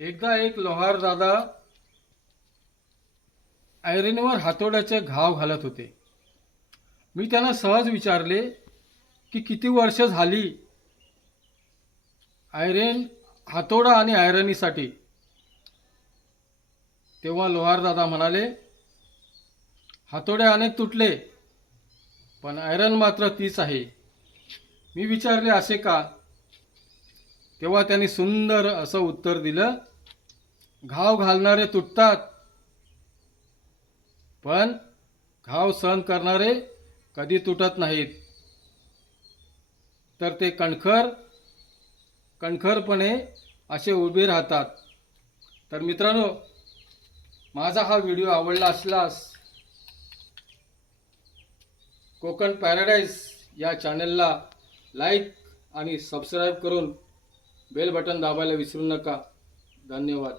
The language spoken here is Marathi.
एकदा एक लोहार दादा आयरनवर हातोड्याचे घाव घालत होते. मी त्यांना सहज विचारले की किती वर्ष झाली आयरन हातोडा आणि आयरनीसाठी. तेव्हा लोहार दादा म्हणाले, हातोडे अनेक तुटले पण आयरन मात्र तीच आहे. मी विचारले असे का? तेव्हा त्यांनी सुंदर असं उत्तर दिलं, घाव घालणारे तुटतात पण घाव सहन करणारे कधी तुटत नाहीत, तर ते कणखरपणे असे उभे राहतात. तर मित्रांनो, माझा हा व्हिडिओ आवडला असल्यास कोकण पॅराडाईज या चॅनलला लाईक आणि सबस्क्राईब करून बेल बटन दाबायला विसरू नका. धन्यवाद.